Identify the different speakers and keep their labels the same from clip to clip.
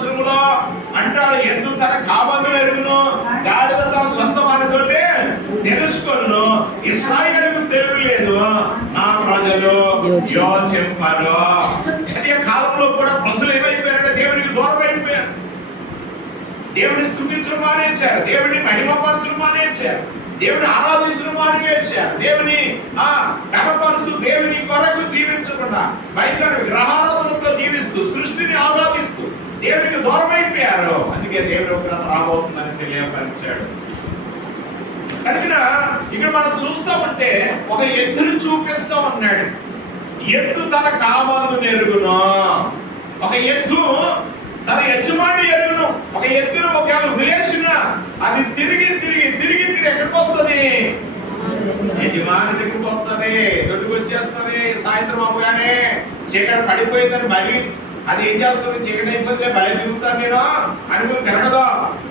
Speaker 1: వచనములో అంటాడు ఎందు తన కాబందులు ఎరుగును? గాడిద తన సొంత మనతోటే తెలుసుకొను. ఇస్రాయేలుకు తెలివి లేదు. నా ప్రజలు యోచింపరు. కాలంలో కూడా ప్రజలు ఏమైపోయారంటే దేవునికి దూరం అయిపోయారు. దేవుని స్థుతించడం మానేశారు దేవుని మహిమపరచడం మానేశారు దేవుని ఆరాధించడం మానేశారు దేవుని ఆ కనపరుస్తూ దేవుని కొరకు జీవించకుండా భయంకర విగ్రహారాధనతో జీవిస్తూ సృష్టిని ఆరాధిస్తూ దేవునికి దూరం అయిపోయారు అందుకే దేవుడు ఉగ్రత రాబోతుందని తెలియపరిచాడు. కనుక ఇక్కడ మనం చూస్తామంటే ఒక ఎద్దును చూపిస్తా ఉన్నాడు ఎద్దు తన కామందు నెరుగును ఒక ఎద్దు తన యజమాని ఎరుగును. ఒక ఎద్దును ఒకవేళ వదిలేసిన అది తిరిగి తిరిగి తిరిగి తిరిగి ఎక్కడికి వస్తుంది? యజమాని దగ్గరికి వస్తుంది. దొడ్డుకు వచ్చేస్తుంది. సాయంత్రం అవ్వగానే చీకటి పడిపోయిందని మళ్ళీ అది ఏం చేస్తుంది? చీకటి అయిపోతే బలి తిరుగుతాను నేను. అనుకుని తిరగదు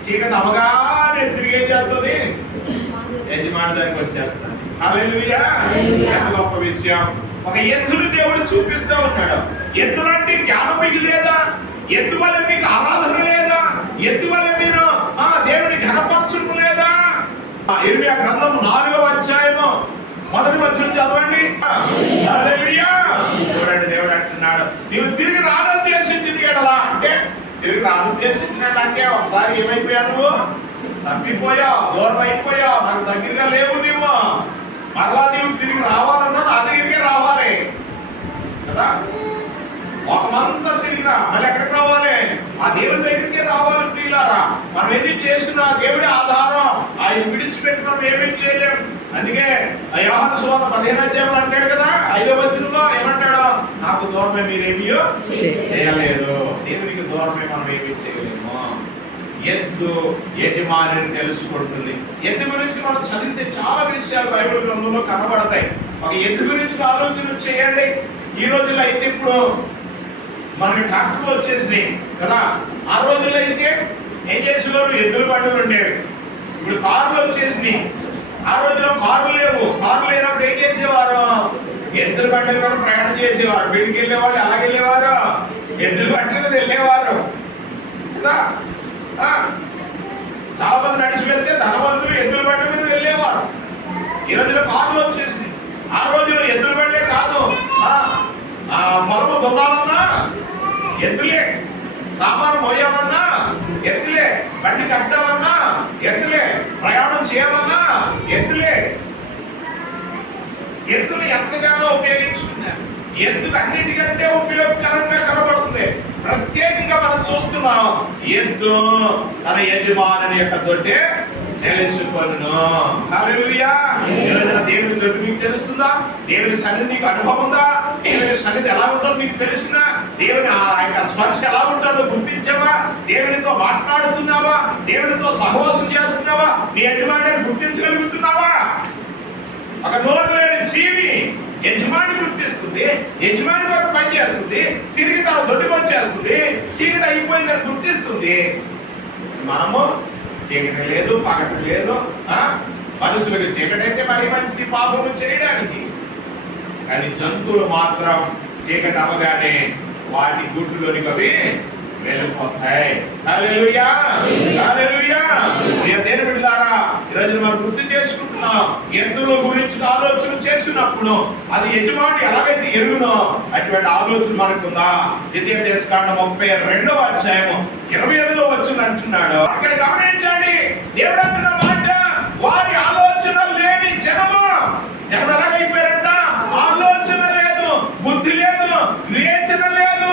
Speaker 1: చీకటి అవగానే తిరిగి ఏం చేస్తుంది? యజమాని దగ్గరికి వచ్చేస్తాను గొప్ప విషయం. ఒక ఎద్దును దేవుడు చూపిస్తా ఉన్నాడు. ఎద్దులంటే జ్ఞానం మీకు లేదా ఎద్దు వల్ల మీకు ఆరాధన లేదా? ఎద్దు వల్ల మీరు ఆ దేవుని ఘనపరచుకు లేదా? ఇర్మియా గ్రంథం నాలుగవ అధ్యాయము. మొదటి వచ్చిన చదవండి. హల్లెలూయా. దేవుడు అంటున్నాడు. నీవు తిరిగి రానుద్దేశించింది ఎడలా అంటే తిరిగి రానుద్దేశించినట్టు అంటే ఒకసారి ఏమైపోయా నువ్వు? తప్పిపోయావు దూరం అయిపోయావు నాకు దగ్గరగా లేవు నువ్వు మరలా నీవు తిరిగి రావాలన్నా నా దగ్గరికే రావాలి. కదా? ఒకమంతా తిరిగినా మళ్ళీ ఎక్కడికి రావాలి? ఆ దేవుని దగ్గరికే రావాలి ప్రియులారా. మనం ఎన్ని చేసినా దేవుడి ఆధారం ఆయన విడిచిపెట్టి మనం ఏమీ చేయలేం అందుకే ఆ యోహాను సువార్త పదిహేను అధ్యాయం అంటాడు కదా ఐదో వచనంలో ఏమంటాడు? నాకు దూరమే మీరేమియో చేయలేదు. దేవునికి దూరమే మనం ఏమీ చేయలేము. ఎద్దు యజమాని తెలుసుకుంటుంది. ఎద్దు గురించి మనం చదివితే చాలా విషయాలు బైబిల్ గ్రంథంలో కనబడతాయి. ఒక ఎద్దు గురించి ఆలోచన చేయండి. ఈ రోజుల్లో అయితే ఇప్పుడు మనకి ట్రాక్టర్లు వచ్చేసినాయి కదా. ఆ రోజుల్లో అయితే ఏం చేసేవారు ఎద్దుల బండులు ఉండేవి. ఇప్పుడు కార్లు వచ్చేసినాయి. ఆ రోజుల్లో కార్లు లేవు. కార్లు లేనప్పుడు ఏం చేసేవారు? ఎద్దుల బండ్ల మీద ప్రయాణం చేసేవారు. బిడ్డికి వెళ్ళేవాళ్ళు అలాగే వెళ్ళేవారు. ఎద్దుల బండ్ల మీద వెళ్ళేవారు. చాలా మంది నడిచి వెళ్తే ధనవంతులు ఎద్దుల బండ్ల మీద వెళ్ళేవారు. ఈ రోజులో కార్లు వచ్చేసి ఆ రోజుల్లో ఎద్దుల బండ్లే కాదు. ఆ, ఆ పొలము దున్నాలన్నా ఎద్దులే. సామాను మోయాలన్నా ఎద్దులే. బండి కట్టాలన్నా ఎద్దులే. ప్రయాణం చేయాలన్నా ఎద్దులే ఎద్దును ఎంతగానో ఉపయోగించుకున్నారు. ఎద్దుకు అన్నిటికంటే ఉపయోగకరంగా కనబడుతుంది. ప్రత్యేకంగా మనం చూస్తున్నాం ఎద్దు తన యజమానుని యొక్క దొడ్డే తెలుసుకొను దేవుని దొడ్డు మీకు తెలుస్తుందా? దేవుని సన్నిధి నీకు అనుభవం ఉందా? దేవుని సన్నిధి ఎలా ఉందో మీకు తెలిసినా? దేవుని ఆ యొక్క స్పర్శ ఎలా ఉంటుందో గుర్తించావా? దేవునితో మాట్లాడుతున్నావా? దేవునితో సహవాసం చేస్తున్నావా? నీ యజమాని గుర్తించగలుగుతున్నావా? ఒక నోరు లేని జీవి యజమాని గుర్తిస్తుంది యజమాని కొరకు పనిచేస్తుంది తిరిగి తన దొడ్డుకు వచ్చేస్తుంది చీకటి అయిపోయిందని గుర్తిస్తుంది. మనము చీకటి లేదు పగటి లేదు ఆ? మనుషులకు చీకటి అయితే మరి మంచిది పాపము చేయడానికి. కానీ జంతువులు మాత్రం చీకటి అవ్వగానే వాటి గుడ్డులోనికి అవి వెళ్ళిపోతాయి. హల్లెలూయా మనం గుర్తు చేసుకుంటున్నాం ఎద్దుల గురించి ఆలోచన చేసినప్పుడు అది ఎటువంటి ఎలాగైతే ఎరుగునో అటువంటి ఆలోచన మనకుందా? ద్వితీయ దేశకాండ ముప్పై రెండవ అధ్యాయము ఇరవై ఎనిమిదో వచ్చింది అంటున్నాడు. అక్కడ గమనించండి దేవుడు అంటున్న మాట వారి ఆలోచన లేని జనము. జనం ఎలాగైపోయారంట? ఆలోచన లేదు బుద్ధి లేదు వివేచన లేదు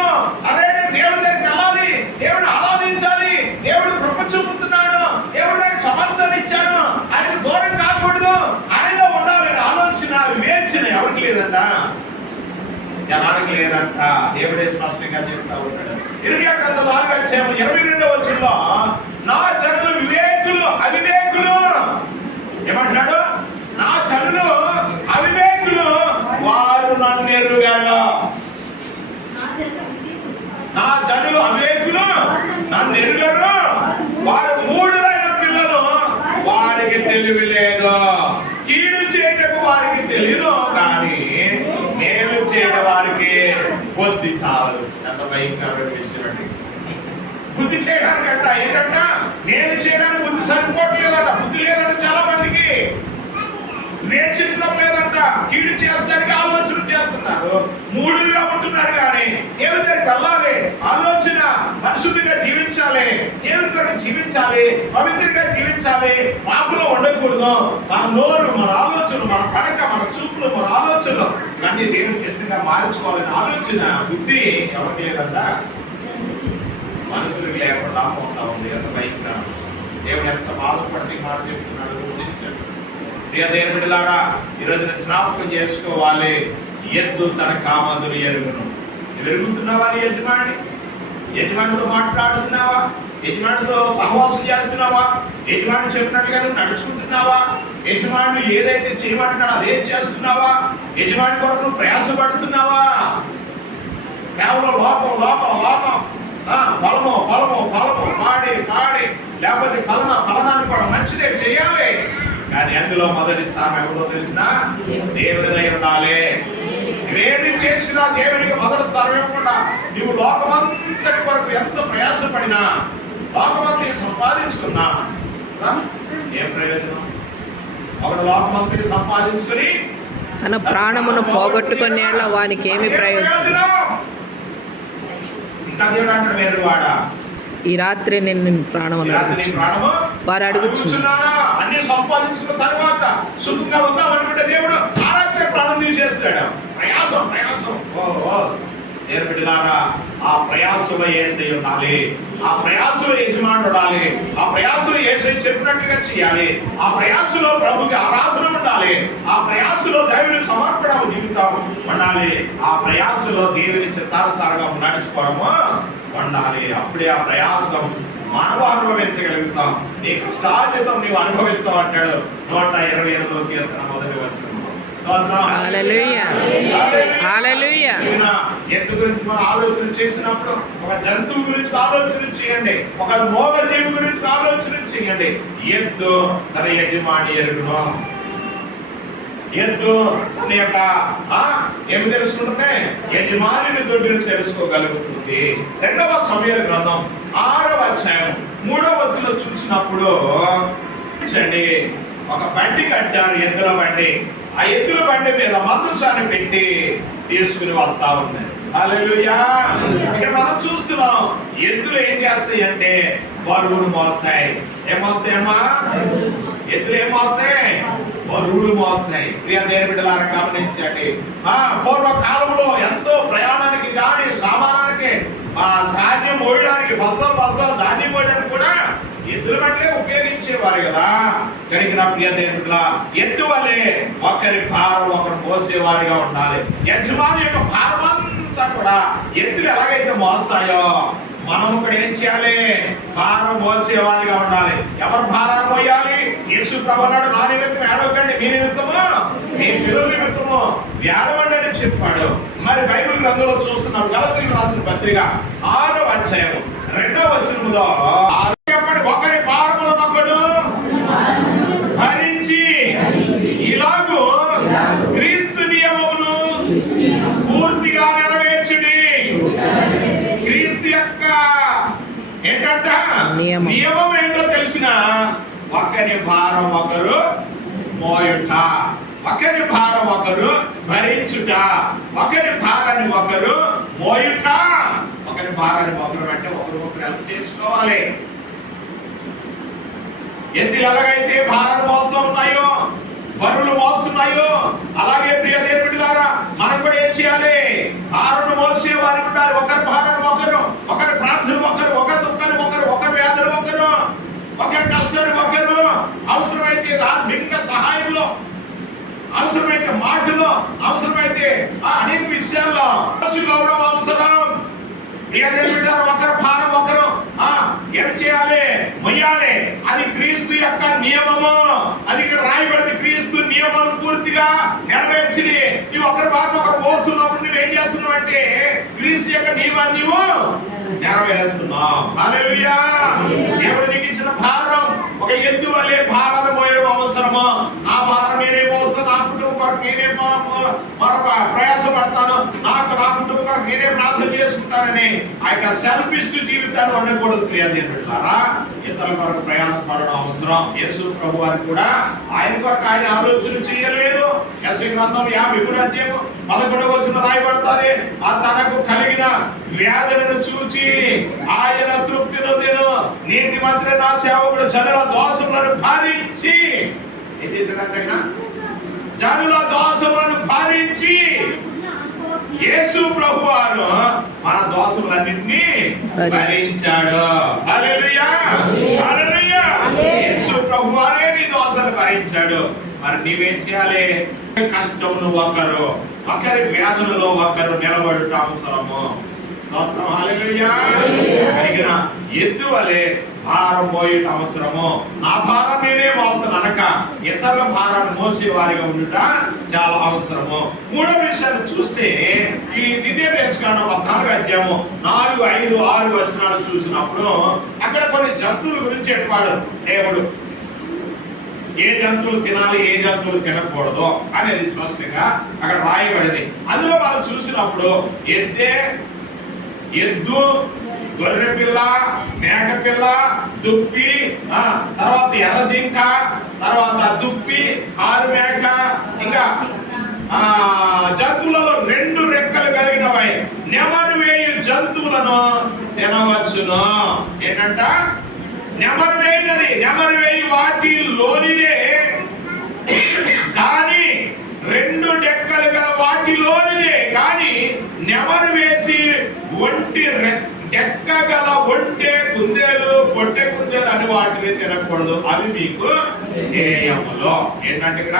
Speaker 1: అరే నేను దేవుడి దగ్గరికి వెళ్ళాలి దేవుడు ఆరాధించాలి దేవుడు కృప చూపుతున్నాడు దేవుడు నాకు సమస్తాన్ని ఇచ్చాడు ఆయన దూరం కాకూడదు ఆయనలో ఉండాలని ఆలోచన జనానికి లేదంట? జనానికి లేదంట? దేవుడే స్పష్టంగా చెప్తా ఉంటాడు. ఇరవై గ్రంథం నాలుగు అధ్యాయం ఇరవై రెండవ వచ్చిందో నా జనులు వివేకులు అవివేకులు ఏమంటున్నాడు నా జనులు అవివేకులు వారు నన్ను ఎరుగారు నా జనులు అవివేకులు నన్ను ఎరుగరు వారు మూడులైన పిల్లలు వారికి తెలివి లేదు కీడు చేయటకు వారికి తెలియదు కానీ మేలు చేయడం వారికి బుద్ధి చాలదు ఎంత చేయడానికంట. ఏంటంట నేను చేయడానికి బుద్ధి సరిపోవట్లేదంట. బుద్ధి లేదంట చాలా మందికి నేర్చించడం లేదంట. కీడు చేస్తానికి ఆలోచన చేస్తున్నారు. మూడుగా ఉంటున్నారు కానీ దేవుని దగ్గరికి వెళ్ళాలి. ఆలోచన పరిశుద్ధిగా జీవించాలి. దేవుని జీవించాలి. పవిత్రంగా జీవించాలి. పాపలో ఉండకూడదు. మన నోరు మన ఆలోచన మన పడక మన చూపులు మన ఆలోచనలు అన్ని దేవునికి ఇష్టంగా మార్చుకోవాలని ఆలోచన బుద్ధి ఎవరికి లేదంట? మనుషులకు లేకుండా పోతా ఉంది ఎంత భయంకరం దేవుడు ఎంత బాధపడి మాట చెప్తున్నాడు గుర్తించండి. ప్రియ బిడ్డలారా ఈరోజు నేను జ్ఞాపకం చేసుకోవాలి. ఎద్దు తన కామందులు ఎరుగును. ఎరుగుతున్నావా నీ యజమాని? యజమానితో మాట్లాడుతున్నావా? యజమానితో సహవాసం చేస్తున్నావా? యజమాని చెప్పినట్టుగా నువ్వు నడుచుకుంటున్నావా? యజమానుడు ఏదైతే చేయమంటున్నాడో అదే చేస్తున్నావా? యజమాని కొరకు నువ్వు ప్రయాసపడుతున్నావా? కేవలం లోపం లోపం లోపం. బలము బలము బలము పాడి పాడి. లేకపోతే ఫలన ఫలనాన్ని కూడా మంచిదే చేయాలి. కానీ అందులో మొదటి స్థానం ఎవరో తెలిసిన దేవునిదై ఉండాలి. నువ్వేది చేసినా దేవునికి మొదటి స్థానం ఇవ్వకుండా నువ్వు లోకమంతటి కొరకు ఎంత ప్రయాసపడినా లోకమంతి సంపాదించుకున్నా ఏం ప్రయోజనం? ఒకడు లోకమంతిని సంపాదించుకుని
Speaker 2: తన ప్రాణమును పోగొట్టుకునేళ్ళ వానికి ఏమి ప్రయోజనం.
Speaker 1: దేవుడు అంటాడు వేరు వాడా
Speaker 2: ఈ రాత్రి నేను నిన్ను.
Speaker 1: ప్రాణము
Speaker 2: వారు. అడుగుచున్నారా?
Speaker 1: అన్ని సంపాదించుకున్న తర్వాత సుఖంగా ఉందాం అనుకుంటే దేవుడు ఆ రాత్రి ప్రాణం తీసేస్తాడు ప్రయాసం ప్రయాసం ఓ ఓ ఆ ప్రయాసంలో ఏసై ఉండాలి. ఆ ప్రయాసంలో యజమానుడు ఉండాలి ఆ ప్రయాసులు ఏసై చెప్పినట్టుగా చేయాలి ఆ ప్రయాసంలో ప్రభుకి ఆరాధన ఉండాలి. ఆ ప్రయాసంలో దేవుని సమర్పణ జీవితం ఉండాలి. ఆ ప్రయాసంలో దేవుని చిత్తానుసారంగా నడుచుకోవడము ఉండాలి. అప్పుడే ఆ ప్రయాసం మానవ అనుభవించగలుగుతాం. నీ కష్టార్జితం నీవు అనుభవిస్తావు అంటాడు నూట ఇరవై ఎనిమిదో కీర్తన మొదటి వచ్చిన గురించి మనం ఆలోచన చేసినప్పుడు ఒక జంతువు గురించి ఆలోచన చేయండి. ఒక మోగ జీవి గురించి ఆలోచన చేయండి. ఎద్దు తన యజమాని ఎరుగును. ఎద్దు తన యొక్క ఆ, ఏమి తెలుసుకుంటుంది? యజమానిని దొడ్డిని తెలుసుకోగలుగుతుంది. రెండవ సమయాల గ్రంథం ఆరవ అధ్యాయం మూడవ వచ్చిన చూసినప్పుడు ఒక బండి కట్టారు ఎద్దుల బండి. ఆ ఎద్దుల బండి మీద మందుసాన్ని పెట్టి తీసుకుని వస్తా ఉన్నాయి ఇక్కడ మనం చూస్తున్నాం ఎద్దులు ఏం చేస్తాయి అంటే బరువులు మోస్తాయి. ఏం మోస్తాయమ్మా ఎద్దులు ఏం మోస్తాయి? బరువులు మోస్తాయి. ప్రియ దేని బిడ్డలారా గమనించండి. ఆ పూర్వ కాలంలో ఎంతో ప్రయాణానికి కానీ సామానానికి ఆ ధాన్యం మోయడానికి బస్తాలు బస్తాలు ధాన్యం మోయడానికి కూడా ఎద్దుల బండ్లే ఉపయోగించేవారు కదా. కనుక నా ప్రియ దేవుడులా ఎద్దు వల్లే ఒకరి భారం ఒకరు మోసేవారిగా ఉండాలి. యజమాని యొక్క భారం అంతా కూడా ఎద్దులు ఎలాగైతే మోస్తాయో మనం ఇక్కడ ఏం చేయాలి? భారం మోసేవారిగా ఉండాలి. ఎవరు భారాలు మోయాలి? యేసు ప్రభున్నాడు నా నిమిత్తం ఏడవకండి మీ నిమిత్తము మీ పిల్లల నిమిత్తము ఏడవండి అని చెప్పాడు. మరి బైబిల్ గ్రంథంలో చూస్తున్నాం గలతీయులకు రాసిన పత్రిక ఆరో అధ్యాయం రెండవ వచనంలో ఆరు చెప్పండి ఒకరి భారములనొకడు భరించి ఇలాగు క్రీస్తు నియమమును పూర్తిగా నెరవేర్చుడి క్రీస్తు యొక్క ఏంటంట
Speaker 2: నియమం.
Speaker 1: నియమం ఏంటో తెలిసిన ఒకరి భారం ఒకరు మోయుట ఒకరి భారం ఒకరు భరించుట. ఒకరి భారాన్ని ఒకరు మోయుట. ఒకరి భారాన్ని ఒకరు అంటే ఒకరు ఒకరు హెల్ప్ చేసుకోవాలి. ఎద్దులు ఎలాగైతే భారాలు మోస్తూ ఉన్నాయో బరువులు మోస్తున్నాయో అలాగే ప్రియ దేవుడిలారా మనం కూడా ఏం చేయాలి భారను మోసే వారు ఉండాలి ఒకరి భారాన్ని ఒకరు ఒకరి ప్రార్థన ఒకరు ఒకరి దుఃఖాన్ని ఒకరు ఒకరి వ్యాధులు ఒకరు ఒకరి కష్టాన్ని ఒకరు అవసరమైతే ఆత్మీయంగా సహాయంలో అవసరమైతే మాటలో అవసరమైతే అనేక విషయాల్లో గౌరవం అవసరం. ప్రియ భారం ఒకరు ఆ ఏం చేయాలి? మొయ్యాలి. అది క్రీస్తు యొక్క నియమము. అది ఇక్కడ రాయబడింది క్రీస్తు నియమం పూర్తిగా నెరవేర్చింది. ఇవి ఒకరి భారం ఒకరు పోస్తున్నప్పుడు నువ్వు ఏం చేస్తున్నావు అంటే క్రీస్తు యొక్క నియమాన్ని నీవు నెరవేరుతున్నావు. దేవుడు నీకు ఇచ్చిన భారం ఒక ఎద్దు వల్లే భారాలు మోయడం అవసరము ఆ భారం నేనే పోస్తున్నా కొరకు నేనే మ- మ- మరొక నాకు నా కుటుంబం కొరకు నేనే ప్రార్థన చేసుకుంటానని ఆ యొక్క సెల్ఫిస్ట్ జీవితాన్ని ఉండకూడదు ప్రియాదేవి బిడ్డారా ఇతరుల కొరకు ప్రయాసపడడం అవసరం. యేసు ప్రభు వారు కూడా ఆయన కొరకు ఆయన ఆలోచన చేయలేదు. యశ గ్రంథం యాభై మూడు అధ్యాయం పదకొండవ వచ్చిన రాయబడుతుంది. ఆ తనకు కలిగిన వ్యాధులను చూచి ఆయన తృప్తి నొందెను నీతి మంత్రి నా సేవకుడు జనుల దోషములను భరించి ఏం చేశాడంటే జనుల దోషములను భరించి యేసు ప్రభు వారు మన దోషములన్నింటినీ భరించాడు. యేసు ప్రభు వారే నీ దోషలు భరించాడు. మరి నీవేం చేయాలి? కష్టములు ఒకరు ఒకరి వ్యాధులలో ఒకరు నిలబడుట అవసరము. స్తోత్రం. హల్లెలూయా! కలిగిన ఎద్దు వలె భారం పోయేట అవసరము. నా భారం నేనే మోస్తాను అనక ఇతరుల భారాన్ని మోసే వారిగా ఉండుట చాలా అవసరము. మూడో విషయాన్ని చూస్తే ఈ ద్వితీయ వేసుకున్న పద్నాలుగు అధ్యాయము నాలుగు ఐదు ఆరు వచనాలు చూసినప్పుడు అక్కడ కొన్ని జంతువుల గురించి చెప్పాడు దేవుడు. ఏ జంతువులు తినాలి ఏ జంతువులు తినకూడదు అనేది స్పష్టంగా అక్కడ రాయబడింది. అందులో మనం చూసినప్పుడు ఎద్దే ఎద్దు గొర్రె పిల్ల మేక పిల్ల దుప్పి ఆ తర్వాత ఎర్ర జింక తర్వాత దుప్పి ఆరు మేక ఇంకా ఆ జంతువులలో రెండు రెక్కలు కలిగినవై నెమరు వేయు జంతువులను తినవచ్చును. ఏంటంట? నెమరు వేయినది నెమరు వేయి వాటి లోనిదే. కానీ రెండు డెక్కలు గల వాటిలోనిదే కానీ నెమరు వేసి ఒంటి రె- గల ఒంటే కుందేలు పొట్టె కుందేలు అని వాటిని తినకూడదు. అవి మీకు ఏయములో ఏంటంటే ఇక్కడ?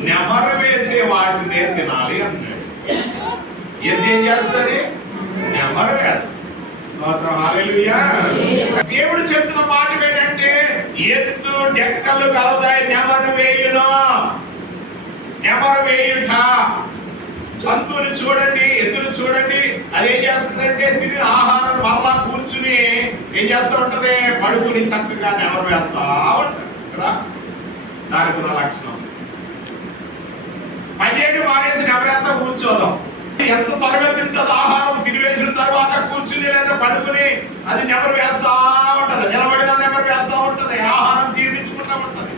Speaker 1: నెమరు వేసే వాటినే తినాలి అన్నాడు ఏం చేస్తుంది నెమరు వేస్తుంది దేవుడు చెప్తున్న మాట ఏంటంటే ఎత్తు డెక్కలు కలదాయి నెమరు వేయును. నెమరు వేయుట జంతువుని చూడండి ఎద్దును చూడండి అది ఏం చేస్తుందంటే తిరిగిన ఆహారం మరలా కూర్చుని ఏం చేస్తూ ఉంటది? పడుకుని చక్కగా ఎవరు వేస్తా ఉంటది కదా? దానికి ఉన్న లక్షణం. పన్నెండు మానేసి ఎవరైతే కూర్చోదాం. ఎంత త్వరగా తింటుంది ఆహారం తినివేసిన తర్వాత కూర్చుని లేదా పడుకుని అది నెవరు వేస్తా ఉంటది. నిలబడిన నెమరు వేస్తా ఉంటది ఆహారం జీర్ణించుకుంటా ఉంటది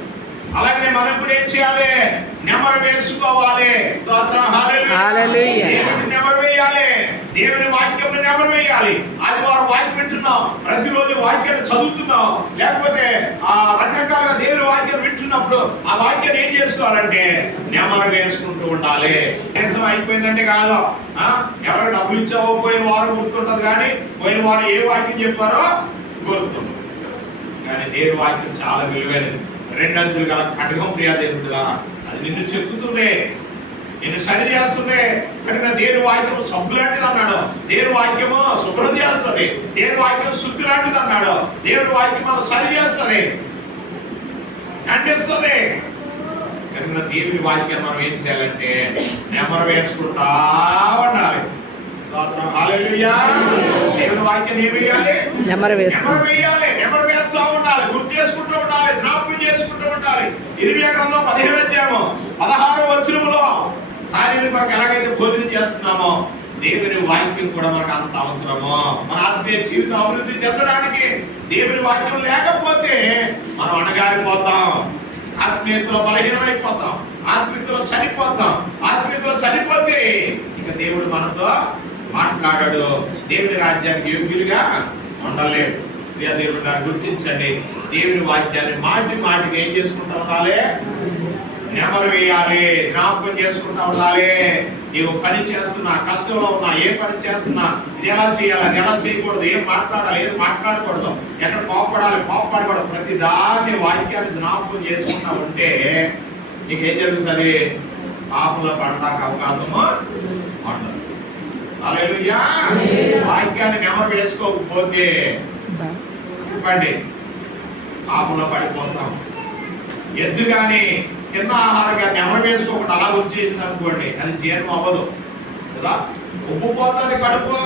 Speaker 1: అలాగే మనం కూడా ఏం చేయాలి? నెమరు వేసుకోవాలి. స్తోత్రం. హల్లెలూయా. దేవుని నెమరు వేయాలి. దేవుని వాక్యం నెమరు వేయాలి. ఆదివారం వాక్యం వింటున్నాం. ప్రతిరోజు వాక్యాన్ని చదువుతున్నాం. లేకపోతే ఆ రకరకాలుగా దేవుని వాక్యం వింటున్నప్పుడు ఆ వాక్యాన్ని ఏం చేసుకోవాలంటే నెమరు వేసుకుంటూ ఉండాలి. దేశం అయిపోయిందంటే కాదు. ఆ? ఎవరికి డబ్బులు ఇచ్చావో పోయిన వారం గుర్తుంటది కానీ పోయిన వారం ఏ వాక్యం చెప్పారో గుర్తుండదు కానీ దేవుని వాక్యం చాలా విలువైనది. రెండంచులు గల కటకం ప్రియాదేవుడుగా అది నిన్ను చెక్కుతుంది నిన్ను సరి చేస్తుంది. కనుక దేని వాక్యం సబ్బులాంటిది అన్నాడు దేని వాక్యము శుభ్రం చేస్తుంది దేని వాక్యం శుద్ధి లాంటిది అన్నాడు దేవుని వాక్యం మనం సరి చేస్తుంది ఖండిస్తుంది. కనుక వాక్యం మనం ఏం చేయాలంటే నెమరు వేసుకుంటా ఉండాలి. దేవుని వాక్యం ఏమి వేయాలి
Speaker 2: నెమరు వేసుకో.
Speaker 1: నెమరు వేయాలి. నెమరు వేస్తూ ఉండాలి. గుర్తు చేసుకుంటూ ఉండాలి. జ్ఞాపకం చేసుకుంటూ ఉండాలి. ఇరవై గ్రంథం పదిహేను అధ్యాయము పదహారు వచనములో శారీరక మనకు ఎలాగైతే భోజనం చేస్తున్నామో దేవుని వాక్యం కూడా మనకు అంత అవసరము. మన ఆత్మీయ జీవితం అభివృద్ధి చెందడానికి దేవుని వాక్యం లేకపోతే మనం అణగారిపోతాం. ఆత్మీయతలో బలహీనమైపోతాం. ఆత్మీయతలో చనిపోతాం. ఆత్మీయతలో చనిపోతే ఇక దేవుడు మనతో మాట్లాడాడు. దేవుని రాజ్యానికి యోగ్యులుగా ఉండలేడు ప్రియా దేవుడు నాకు గుర్తించండి. దేవుని వాక్యాన్ని మాటి మాటికి ఏం చేసుకుంటా ఉండాలి? నెమరు వేయాలి జ్ఞాపకం చేసుకుంటా ఉండాలి. నీవు పని చేస్తున్నా కష్టంలో ఉన్నా ఏ పని చేస్తున్నా ఇది ఎలా చేయాలి అది ఎలా చేయకూడదు ఏం మాట్లాడాలి ఏది మాట్లాడకూడదు ఎక్కడ కోపడాలి కోపడకూడదు ప్రతి దాన్ని వాక్యాన్ని జ్ఞాపకం చేసుకుంటా ఉంటే నీకు ఏం జరుగుతుంది? పాపంలో పడడానికి అవకాశము ఉండదు. వాక్యాన్ని నెమరు వేసుకోకపోతే చెప్పండి. పాపంలో పడిపోతాం ఎద్దు కానీ తిన్న ఆహారం కానీ నెమరు వేసుకోకుండా అలా వచ్చేసింది అనుకోండి. అది జీర్ణం అవ్వదు. కదా? ఉబ్బుపోతుంది కడుపు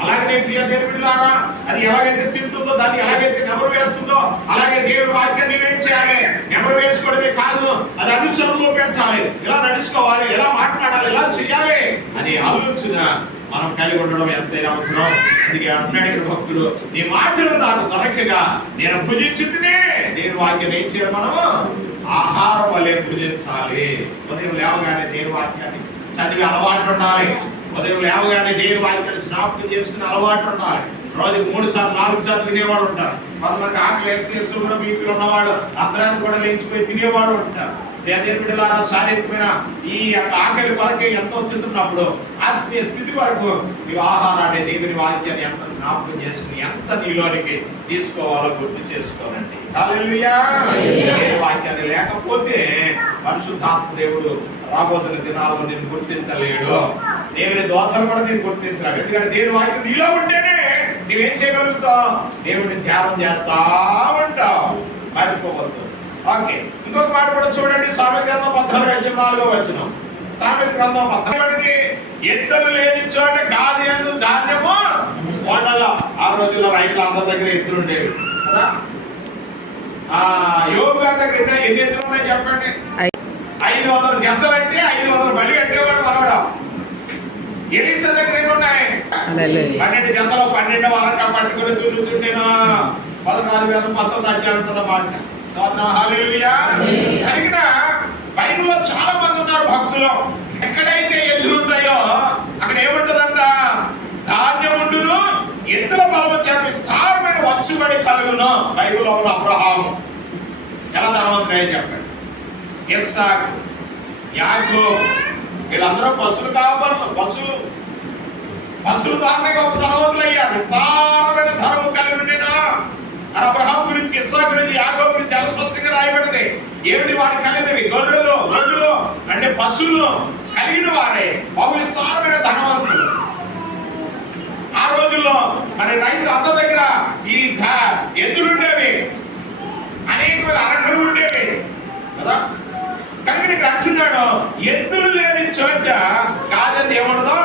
Speaker 1: అలాగే ప్రియ దేవుడిలారా అది ఎలాగైతే తింటుందో దాన్ని ఎలాగైతే నెమరు వేస్తుందో అలాగే దేవుడి వాక్యాన్ని ఏం చేయాలి నెమరు వేసుకోవడమే కాదు అది అనుసరణలో పెట్టాలి. ఎలా నడుచుకోవాలి ఎలా మాట్లాడాలి ఎలా చేయాలి అనే ఆలోచన మనం కలిగి ఉండడం ఎంతైనా అవసరం. అందుకే అంటున్నాడు భక్తుడు నీ మాటలు నాకు దొరకగా నేను భుజించిందినే దేని వాక్యం ఏం చేయాలి మనం? ఆహారం వల్లే భుజించాలి ఉదయం లేవగానే దేని వాక్యాన్ని చదివి అలవాటు ఉండాలి. ఉదయం లేవగానే దేని వాక్యాన్ని జ్ఞాపకం చేసుకుని అలవాటు ఉండాలి. రోజుకి మూడు సార్లు నాలుగు సార్లు తినేవాడు ఉంటారు. కొంతమంది ఆకలి వేస్తే షుగర్ బీపీలు ఉన్నవాడు అర్ధరాత్రి కూడా లేచిపోయి తినేవాడు ఉంటారు. లేదా బిడ్డలారా శారీరకమైన ఈ యొక్క ఆకలి వరకే ఎంతో తింటున్నప్పుడు ఆత్మీయ స్థితి వరకు ఈ ఆహారాన్ని దేవుని వాక్యాన్ని ఎంత జ్ఞాపకం చేసుకుని ఎంత నీలోనికి తీసుకోవాలో గుర్తు చేసుకోనండి. వాక్యాన్ని లేకపోతే పరిశుద్ధాత్మ దేవుడు రాబోతున్న దినాల్లో నేను గుర్తించలేడు. దేవుని దోతలు కూడా నేను గుర్తించలేడు ఎందుకంటే దేవుని వాక్యం నీలో ఉంటేనే నువ్వేం చేయగలుగుతావు? దేవుని ధ్యానం చేస్తా ఉంటావు. మర్చిపోవద్దు ఓకే. ఇంకొక మాట కూడా చూడండి. సామెత గ్రంథం పద్నాలుగు అధ్యాయం నాలుగో వచ్చిన సామెత గ్రంథం పద్నాలుగు ఎద్దరు లేని చోట గాది ఎందు ధాన్యము కొండల ఆ రోజుల్లో రైతులు అందరి దగ్గర ఎద్దులు ఉండేవి. కదా? యోగు గారి దగ్గర ఎన్ని- ఉన్నాయి చెప్పండి? ఐదు. వందల జంతలు అంటే ఐదు వందల బలి కట్టేవాడు మనవడు ఎలీసా దగ్గర ఎన్ని ఉన్నాయి?
Speaker 2: హల్లెలూయా.
Speaker 1: పన్నెండు జంతలో పన్నెండు వరకు పట్టుకుని దున్నుచుండేనా పదనాలుగు వేల పంతొమ్మిది అధ్యాయం మాట. స్తోత్రం. కనుక బైబిల్లో చాలా మంది ఉన్నారు భక్తులు. ఎక్కడైతే ఎద్దులు ఉంటాయో అక్కడ ఏముంటదంట? ధాన్యముండును ఎద్దుల బలము చేత విస్తారమైన వచ్చుబడి కలుగును బైబిల్లో ఉన్న అబ్రహాము. ఎలా ధనవంతుడే చెప్పండి. ఎస్సాకు యాగో వీళ్ళందరూ పశువులు కాపర్లు పశువులు పశువులు ద్వారానే గొప్ప ధనవంతులు అయ్యారు. విస్తారమైన ధనము కలిగి ఉండినా. అని అబ్రహాం గురించి ఇస్సా గురించి యాగో గురించి చాలా స్పష్టంగా రాయబడింది. ఏమిటి వారు కలిగినవి? గొర్రెలు గొర్రెలు అంటే పశువులు కలిగిన వారే. బహు విస్తారమైన ధనవంతులు. ఆ రోజుల్లో మరి రైతు అందరి దగ్గర ఈ ధ- ఎద్దులు ఉండేవి అనేక అరకలు ఉండేవి. కదా? కనుక ఇక్కడ అంటున్నాడు ఎద్దులు లేని చోట కాదని
Speaker 2: ఉండదు.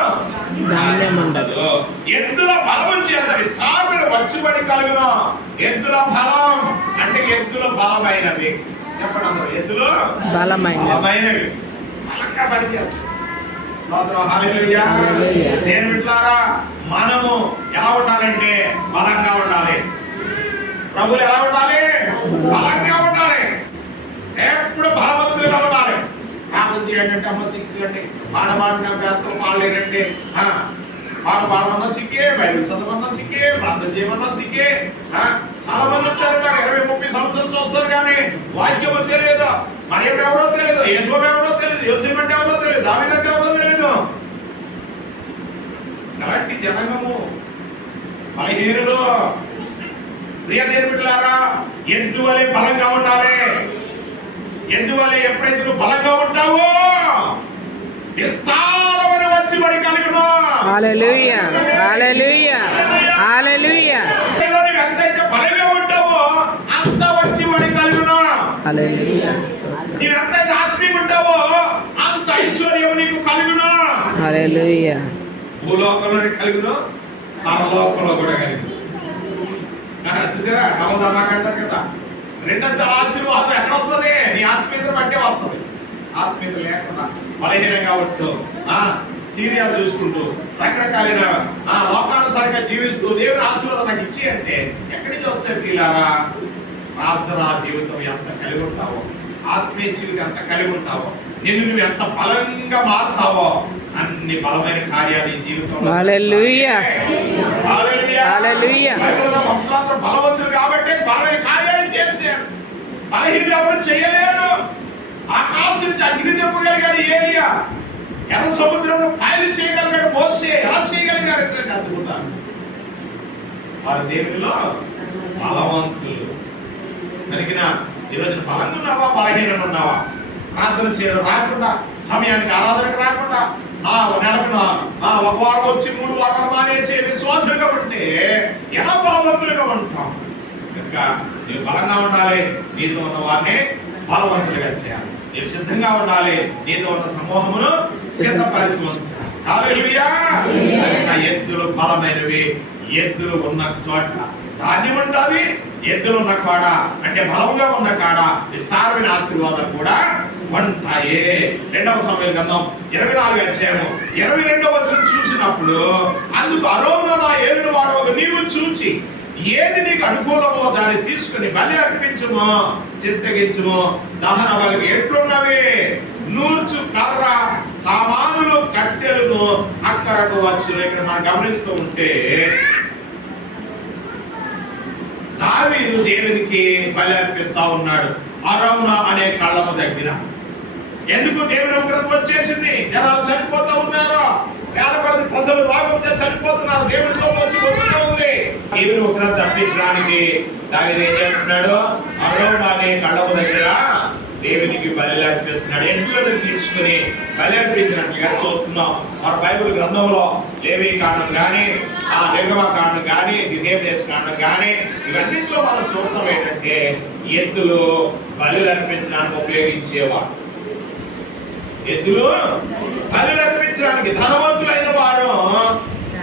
Speaker 1: ఎద్దుల బలం చేత విస్తారమైన వచ్చుబడి కలుగును. ఎద్దుల బలం అంటే ఎద్దుల బలమైనవి. చెప్పండి అందరూ ఎద్దులు
Speaker 2: బలమైనవి.
Speaker 1: బలంగా పనిచేస్తాయి. నేను వింటున్నారా? మనము ఎలా ఉండాలంటే బలంగా ఉండాలి. ప్రభులు ఎలా ఉండాలి? బలంగా ఉండాలి. ఎప్పుడు బలవంతులుగా ఉండాలి. ప్రార్థన చేయండి అంటే అమ్మ సిక్కు అంటే పాట పాడిన వేస్తాం పాడలేరండి. పాట పాడమన్నా సిక్కే బైబిల్ చదవమన్నా సిక్కే ప్రార్థన చేయమన్నా సిక్కే చాలా మంది వచ్చారు నాకు ఇరవై ముప్పై సంవత్సరాలు చూస్తారు కానీ వాక్యం తెలియదు. మరి ఎవరో తెలియదు యేసు ఎవరో తెలియదు యోసేపు అంటే ఎవరో తెలియదు దాని ఎవరో అలాంటి జనాంగము బలహీనులు ప్రియ దేవులారా ఎందువలే బలంగా ఉండాలి? ఎందువలే ఎప్పుడైతే నువ్వు బలంగా ఉంటావో? విస్తారమైన వచ్చి పడి కలుగును ఎంతైతే బలంగా ఉంటావో అంత వచ్చి పడి కలుగును
Speaker 2: హల్లెలూయా. స్తోత్రం.
Speaker 1: నీవు ఎంతైతే ఆత్మీయంగా ఉంటావో అంత ఐశ్వర్యం నీకు కలుగును
Speaker 2: భూలోకంలోనే
Speaker 1: భూలోకంలో కలుగును పరలోకంలో కూడా కలుగును. ఆ, చూసారా? అంటారు కదా. రెండంత ఆశీర్వాదం ఎక్కడ వస్తుంది నీ ఆత్మీయతను బట్టే వస్తుంది. ఆత్మీయత లేకుండా బలహీనంగా ఉంటూ ఆ చీర్యాలు చూసుకుంటూ రకరకాలైన ఆ లోకానుసారంగా జీవిస్తూ దేవుని ఆశీర్వాదం నాకు ఇచ్చి అంటే ఎక్కడి నుంచి వస్తాయి పిల్లారా ప్రార్థన జీవితం ఎంత కలిగి ఉంటావో ఆత్మీయ జీవితం ఎంత కలిగి ఉంటావో నిన్ను నువ్వు ఎంత బలంగా మారుతావో అన్ని బలమైన కార్యాలు ఈ జీవితంలో భక్తులందరూ బలవంతులు కాబట్టి బలమైన కార్యాలు చేశారు. బలహీనులు ఎవరు చేయలేరు. ఆకాశం నుంచి అగ్ని చెప్పగలిగాడు ఏలియా. ఎర్ర సముద్రంలో పాయలు చేయగలిగాడు మోసే. ఎలా చేయగలిగారు అద్భుతాలు. వారు దేవునిలో బలవంతులు. కనుక ఈరోజు బలంగా ఉన్నావా? బలహీనంగా ఉన్నావా? ప్రార్థన చేయడం రాకుండా సమయానికి ఆరాధనకు రాకుండా నా నెలకు నా నా ఒక వారం వచ్చి మూడు వారాలు మానేసి విశ్వాసంగా ఉంటే ఎలా బలవంతులుగా ఉంటాం? కనుక నీవు బలంగా ఉండాలి నీతో ఉన్న వారిని బలవంతులుగా చేయాలి. నీవు సిద్ధంగా ఉండాలి నీతో ఉన్న సమూహమును సిద్ధపరిచి ఉంచాలి కనుక ఎద్దులు బలమైనవి ఎద్దులు ఉన్న చోట ధాన్యం ఉంటుంది ఎద్దులు ఉన్న కాడ అంటే బలముగా ఉన్న కాడ విస్తారమైన ఆశీర్వాదాలు కూడా ఉంటాయి రెండవ సమయం గ్రంథం ఇరవై నాలుగు అధ్యాయము. ఇరవై రెండవ వచ్చిన చూసినప్పుడు అందుకు అరోలో నా ఏలుడు వాడవకు నీవు చూచి ఏది నీకు అనుకూలమో దాన్ని తీసుకుని బలి అర్పించము చింతగించము దహన బలికి ఎట్లున్నవి? నూర్చు కర్ర సామానులు కట్టెలను అక్కరకు వచ్చి ఇక్కడ మనం గమనిస్తూ ఉంటే దావీదు దేవునికి బలి అర్పిస్తా ఉన్నాడు. అరౌనా అనే కళ్ళము దగ్గర. ఎందుకు దేవుని ఉగ్రత వచ్చేసింది? జనాలు చనిపోతా ఉన్నారు. వేల కొలది ప్రజలు రోగం చనిపోతున్నారు. దేవుని కోపం వచ్చి ఉంది. దేవుని ఉగ్రత తప్పించడానికి దాని ఏం చేస్తున్నాడు? అరౌన కళ్ళము దగ్గర దేవునికి బలి అర్పిస్తున్నాడు. ఎండ్లను తీసుకుని బలి అర్పించినట్లుగా చూస్తున్నాం. మన బైబిల్ గ్రంథంలో లేవి కాండం కానీ ఆ నిర్గమ కాండం కానీ ద్వితీయోపదేశ కాండం కానీ ఇవన్నింటిలో మనం చూస్తాం ఏంటంటే ఎద్దులు బలి అర్పించడానికి ఉపయోగించేవాడు ఎద్దులు బలి అర్పించడానికి ధనవంతులైన వారు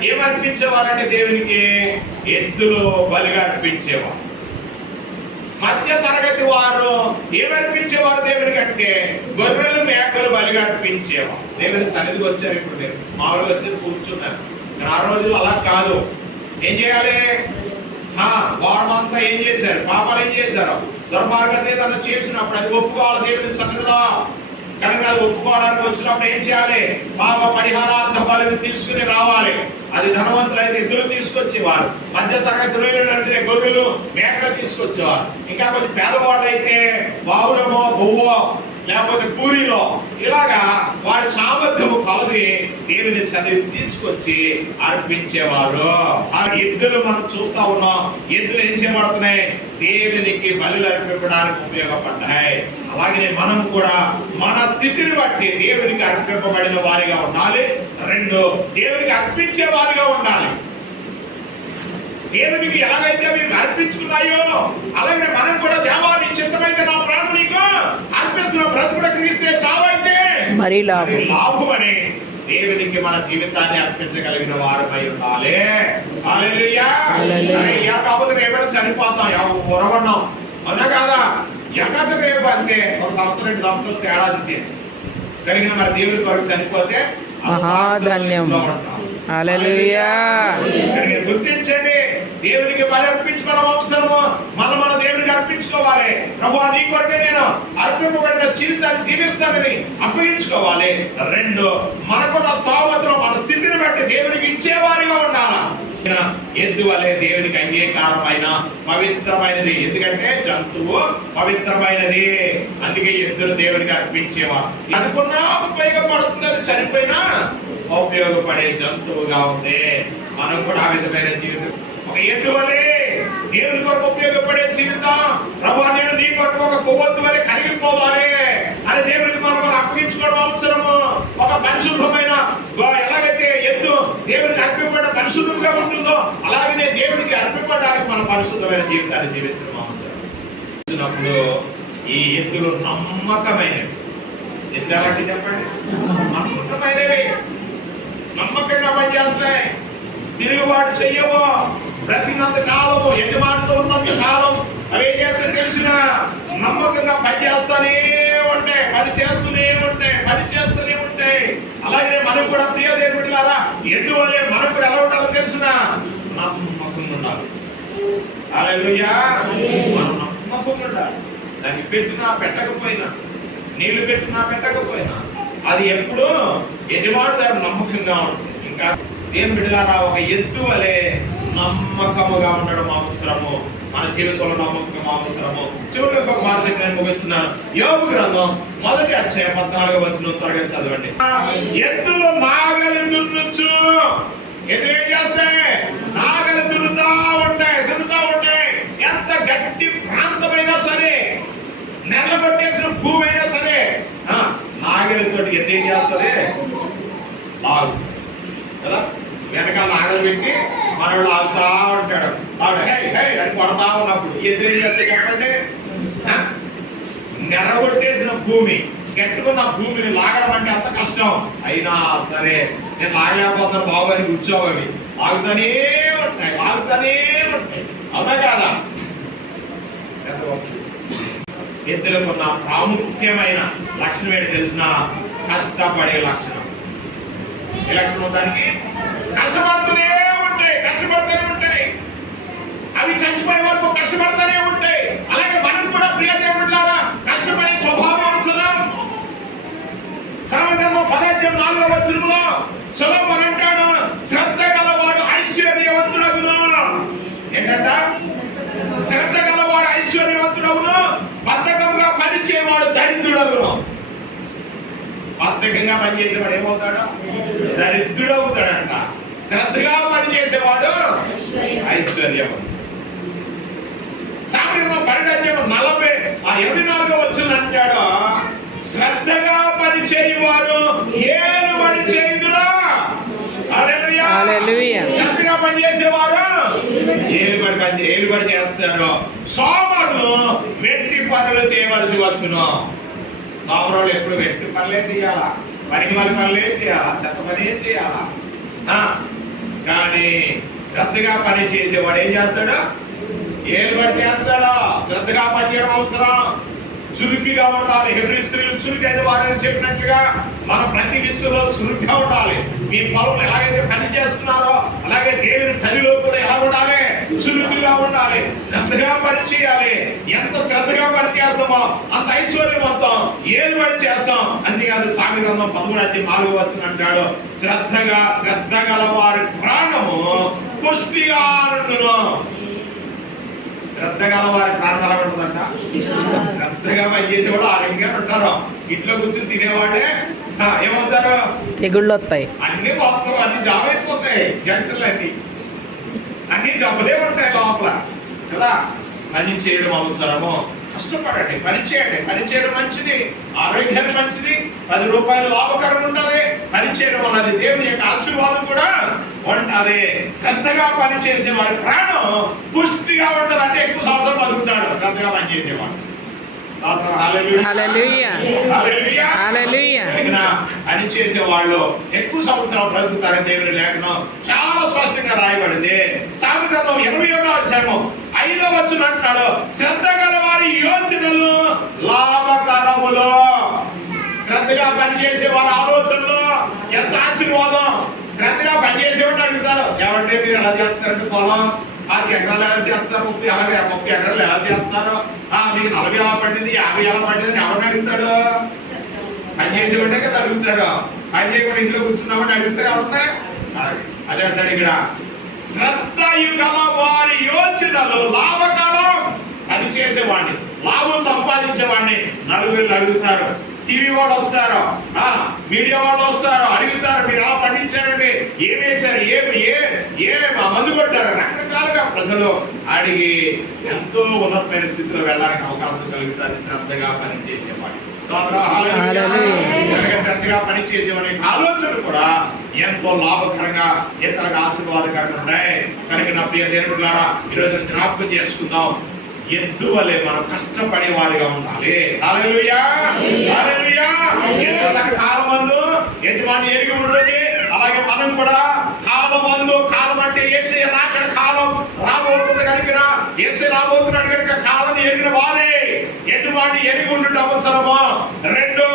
Speaker 1: ఏమర్పించేవారంటే దేవునికి? ఎద్దులు బలిగా అర్పించేవారు. మధ్య తరగతి వారు ఏమర్పించేవారు దేవునికి అంటే గొర్రెలు మేకలు బలిగా అర్పించేవారు. దేవుని సన్నిధికి వచ్చారు ఇప్పుడు నేను. మామూలుగా వచ్చి కూర్చున్నారు. ఆ రోజుల్లో అలా కాదు. ఏం చేయాలి? ఆ, వాడమంతా ఏం చేశారు? పాపాలు ఏం చేశారు? దుర్మార్గం ఏదైనా చేసినప్పుడు అది ఒప్పుకోవాలి దేవుని సన్నిధిలో. కనుక ఒప్పుకోవడానికి వచ్చినప్పుడు ఏం చేయాలి? పాప పరిహారార్థ బలిని తీసుకుని రావాలి. అది ధనవంతులైతే ఎద్దులు తీసుకొచ్చేవారు. మధ్య తరగతి రొయ్యలు అంటే గొర్రెలు మేకలు తీసుకొచ్చేవారు. ఇంకా కొంచెం పేదవాళ్ళు అయితే బావురమో బొవ్వో లేకపోతే పూరిలో. ఇలాగా వారి సామర్థ్యము కొలది దేవుని సన్నిధి తీసుకొచ్చి అర్పించేవారు. ఆ ఎద్దులు మనం చూస్తా ఉన్నాం. ఎద్దులు ఏం చేయబడుతున్నాయి? దేవునికి బలులు అర్పించడానికి ఉపయోగపడ్డాయి. అలాగే మనం కూడా మన స్థితిని బట్టి దేవునికి అర్పింపబడిన వారిగా ఉండాలి. రెండు దేవునికి అర్పించే వారిగా ఉండాలి. దేవునికి ఎలాగైతే మేము అర్పించుకున్నాయో అలాగే మనం కూడా దేవాన్ని చిత్తమైతే నా ప్రాణం నీకు అర్పిస్తున్న బ్రతుకుడ క్రీస్తే చావైతే
Speaker 2: మరీ లాభం.
Speaker 1: లాభం అని దేవునికి మన జీవితాన్ని అర్పించగలిగిన వారమై ఉండాలి. కాకపోతే రేపైనా చనిపోతాం? ఉరవన్నాం అవునా కాదా? ఎక్కడ రేపు అంతే? ఒక సంవత్సరం రెండు సంవత్సరాలు తేడా అంతే. కలిగిన మరి దేవుడి కొరకు చనిపోతే
Speaker 2: మహాధన్యం.
Speaker 1: గుర్తించండి. దేవునికి బలి అర్పించుకోవడం అవసరము? మన మన దేవునికి అర్పించుకోవాలి. ప్రభు నీ కొట్టే నేను అర్పింపబడిన జీవితాన్ని జీవిస్తానని అప్పగించుకోవాలి. రెండు మనకున్న స్థావతలో మన స్థితిని బట్టి దేవునికి ఇచ్చేవారిగా ఉండాలా? ఎందువలే ఎద్దు వలె దేవునికి అంగీకారమైన పవిత్రమైనది? ఎందుకంటే జంతువు పవిత్రమైనది. అందుకే ఎద్దును దేవునికి అర్పించేవారు. అనుకున్నా ఉపయోగపడుతుంది అది చనిపోయినా ఉపయోగపడే జంతువుగా ఉండే మనం కూడా ఆ విధమైన జీవితం ఎందువలే ఎద్దు దేవుని కొరకు ఉపయోగపడే జీవితం ప్రభు నేను నీ కొరకు ఒక కొవ్వొద్దు వలె కరిగిపోవాలి అని దేవునికి మనం మనం అప్పగించుకోవడం అవసరము. ఒక పరిశుద్ధమైన ఎలాగైతే ఎద్దు దేవునికి అర్పింపబడిన పరిశుద్ధంగా ఉంటుందో అలాగనే దేవునికి అర్పింపడానికి మనం పరిశుద్ధమైన జీవితాన్ని జీవించడం అవసరం. చూసినప్పుడు ఈ ఎద్దులు నమ్మకమైనవి. ఎద్దు ఎలాంటి చెప్పండి? నమ్మకమైనవి. నమ్మకంగా పనిచేస్తాయి. తిరుగుబాటు చెయ్యవు బ్రతికినంత కాలము యజమానితో ఉన్నంత కాలం అవి ఏం చేస్తే తెలిసిన నమ్మకంగా పని చేస్తూనే ఉంటాయి పని చేస్తూనే ఉంటాయి పని చేస్తూనే ఉంటాయి అలాగే మనకు కూడా ప్రియ దేవుడిలారా ఎందువల్లే మనకు కూడా ఎలా ఉండాలో తెలిసిన నమ్మకం ఉండాలి. హల్లెలూయా. మనం నమ్మకంగా ఉండాలి. దానికి పెట్టినా పెట్టకపోయినా నీళ్ళు పెట్టినా పెట్టకపోయినా అది ఎప్పుడు యజమాని గారు నమ్మకంగా ఉంటుంది. ఇంకా దేవుని బిడ్డలారా ఒక ఎద్దు వలే నమ్మకముగా ఉండడం అవసరము మన జీవితంలో నమ్మకం అవసరము చివరికి ఒక మాట నేను ముగిస్తున్నాను. యోగు గ్రంథం మొదటి అధ్యాయం పద్నాలుగు వచ్చిన త్వరగా చదవండి. ఎద్దులు నాగలి దున్నుచు. ఎద్దులు ఏం చేస్తాయి? నాగలి దున్నుతా ఉంటాయి దున్నుతా ఉంటాయి. ఎంత గట్టి ప్రాంతమైనా సరే నెల కొట్టేసిన భూమి అయినా సరే నాగలితో ఎంత ఏం చేస్తుంది? లాగు కదా? వెనకాల నాగలు పెట్టి మనోడు ఆగుతా ఉంటాడు. ఆవిడ అని కొడతా ఉన్నప్పుడు ఎదురు ఏం చెప్పండి? నెరగొట్టేసిన భూమి గట్టుకున్న భూమిని లాగడం అంటే అంత కష్టం. అయినా సరే నేను లాగలేకపోతాను బాబు అని కూర్చోవాలి ఆగుతూనే ఉంటాయి ఆగుతానే ఉంటాయి. అవునా కాదా? ఇద్దరికి ప్రాముఖ్యమైన లక్షణం ఏంటి తెలిసిన? కష్టపడే లక్షణం. ఏ లక్షణం దానికి కష్టపడుతూనే ఉంటాయి కష్టపడుతూనే ఉంటాయి. అవి చచ్చిపోయే వరకు కష్టపడుతూనే ఉంటాయి. అలాగే మనం కూడా ప్రియ దేవుడిలారా కష్టపడే స్వభావం అవసరం సామెతలో పదార్థం నాలుగవ వచనంలో సులభం అంటాడు. శ్రద్ధ గలవాడు ఐశ్వర్యవంతుడగును. ఏంటంట? శ్రద్ధ గలవాడు ఐశ్వర్యవంతుడవును బద్ధకంగా పనిచేవాడు దరిద్రుడగును. వాస్తవికంగా పనిచేసేవాడు ఏమవుతాడు? దరిద్రుడవుతాడంట. శ్రద్ధగా పనిచేసేవాడు ఐశ్వర్యవంతుడు సామెతలో పరిణామ్యం నలభై ఆ ఇరవై నాలుగో వచ్చిన అంటాడు శ్రద్ధగా పనిచేయువారు ఏలు పని చేయుదురా. శ్రద్ధగా పనిచేసేవారు ఏలుబడి పని ఏలుబడి చేస్తారు. సోమరులు వెట్టి పనులు చేయవలసి వచ్చును. సోమరులు ఎప్పుడు వెట్టి పనులే చేయాలా? పనికి మరి పనులే చేయాలా? చెత్త పని చేయాలా? కానీ శ్రద్ధగా పని చేసేవాడు ఏం చేస్తాడు? ఏర్పాటు చేస్తాడో? శ్రద్ధగా పనిచేయడం అవసరం. చురుకుగా ఉండాలి. హెబ్రి స్త్రీలు చురుకైన వారని చెప్పినట్టుగా మన ప్రతి విషయంలో చురుగ్గా ఉండాలి. మీ పొలం ఎలాగైతే పని చేస్తున్నారో అలాగే దేవుని పనిలో కూడా ఎలా ఉండాలి? చురుకుగా ఉండాలి. శ్రద్ధగా పని చేయాలి. ఎంత శ్రద్ధగా పని చేస్తామో అంత ఐశ్వర్యవంతం. ఏది పని చేస్తాం? అంతేకాదు సామి గ్రంథం పదమూడు అధ్యాయం నాలుగు వచ్చిన అంటాడు శ్రద్ధగా శ్రద్ధ గల వారి ప్రాణము పుష్టిగా నుండును శ్రద్ధ గల వారి ప్రాణం ఎలా ఉంటుందంట. శ్రద్ధగా పనిచేసే కూడా ఆరోగ్యంగా ఉంటారు. ఇంట్లో కూర్చొని తినేవాడే ఏమవుతారు?
Speaker 2: తెగుళ్ళు వస్తాయి.
Speaker 1: అన్ని మొత్తం అన్ని జాబ్ అయిపోతాయి జంక్షన్లు అన్ని. అన్ని జబ్బులే ఉంటాయి లోపల. కదా? పని చేయడం అవసరము. కష్టపడండి పని చేయండి. పని చేయడం మంచిది. ఆరోగ్యానికి మంచిది. పది రూపాయలు లాభకరం ఉంటుంది. పని చేయడం అది దేవుని యొక్క ఆశీర్వాదం కూడా ఉంటుంది శ్రద్ధగా పని చేసే వారి ప్రాణం పుష్టిగా ఉంటుంది. అంటే ఎక్కువ సంవత్సరం బతుకుతాడు. శ్రద్ధగా పని చేసేవాడు పని చేసే వాళ్ళు ఎక్కువ సంవత్సరాలు బ్రతుకుతారని దేవుని లేఖనం చాలా స్పష్టంగా రాయబడింది. సామెతలో ఇరవై ఏడో వచ్చాము ఐదో వచ్చిన అంటున్నాడు. శ్రద్ధ గల వారి యోచనలు లాభకరములు. శ్రద్ధగా పనిచేసే వారి ఆలోచనలు ఎంత ఆశీర్వాదం. శ్రద్ధగా పనిచేసేవాడిని అడుగుతాడు. ఎవరంటే మీరు ఎలా చేస్తారంటే పొలం ఆరు ఎకరాలు ఎలా చేస్తారు ముప్పై అలాగే ముప్పై ఎకరాలు ఎలా చేస్తారు ఆ మీకు నలభై ఎలా పడింది? యాభై ఎలా పడింది అని ఎవరిని అడుగుతాడు? పని చేసేవాడే కదా అడుగుతారు. పని చేయకుండా ఇంట్లో కూర్చున్నామని అడుగుతారు ఎవరినే? అదే అంటాడు ఇక్కడ శ్రద్ధయుగల వారి యోచనలు లాభకాలం పని చేసేవాడిని లాభం సంపాదించేవాడిని నలుగురు అడుగుతారు. టీవీ వాళ్ళు వస్తారు. ఆ మీడియా వాళ్ళు వస్తారు. అడుగుతారు మీరు ఎలా పండించారండి? ఏం వేశారు? ఏ ఏ ఏ మందు కొట్టారు? రకరకాలుగా ప్రజలు అడిగి ఎంతో ఉన్నతమైన స్థితిలో వెళ్ళడానికి అవకాశం కలుగుతారు. శ్రద్ధగా పనిచేసేవాడు శ్రద్ధగా పనిచేసేవాడి ఆలోచనలు కూడా ఎంతో లాభకరంగా ఇతరులకు ఆశీర్వాదకరంగా ఉన్నాయి. కనుక నా ప్రియ దేవుడులారా ఈరోజు జ్ఞాపకం చేసుకుందాం. ఎద్దు వలె మనం కష్టపడే వారిగా ఉండాలి? కాలమందు యజమాని ఎరిగి ఉంటుంది అలాగే మనం కూడా కాలమందు కాలం అంటే ఏసీ రాకడ కాలం రాబోతుంది కనుక ఏసీ రాబోతున్నాడు కనుక కాలం ఎరిగిన వారే. యజమాని ఎరిగి ఉండటం అవసరము? రెండు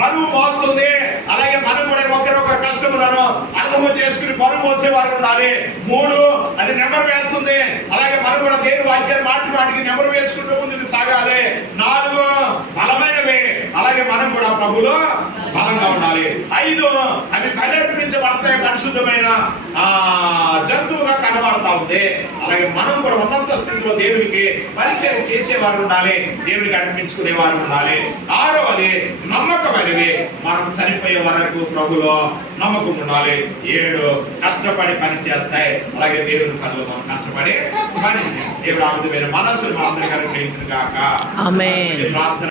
Speaker 1: బరువు మోస్తుంది. అలాగే మనం కూడా ఒకరొక కష్టములను అర్థము చేసుకుని బరువు మోసే వారు ఉండాలి. మూడు అది నెంబర్ వేస్తుంది. అలాగే మనం కూడా దేని వాక్యాన్ని మాటి మాటికి నెంబర్ వేసుకుంటూ ముందుకు సాగాలి. నాలుగు బలమైనవి. అలాగే మనం కూడా ప్రభులో బలంగా ఉండాలి. ఐదు అవి బలర్పించబడతాయి పరిశుద్ధమైన ఆ జంతువుగా కనబడతా ఉంది అలాగే మనం కూడా ఉన్నత స్థితిలో దేవునికి పరిచయం చేసేవారు ఉండాలి దేవునికి అర్పించుకునే వారు ఉండాలి ఆరవది నమ్మకమైనవి మనం చనిపోయే వరకు ప్రభులో నమ్మకం ఉండాలి. ఏడు కష్టపడి పని చేస్తాయి అలాగే దేవుని పనులు మనం కష్టపడి పని చేయాలి. దేవుడు ఆనందమైన మనస్సును మా అందరికీ అనుగ్రహించిన కాక. ప్రార్థన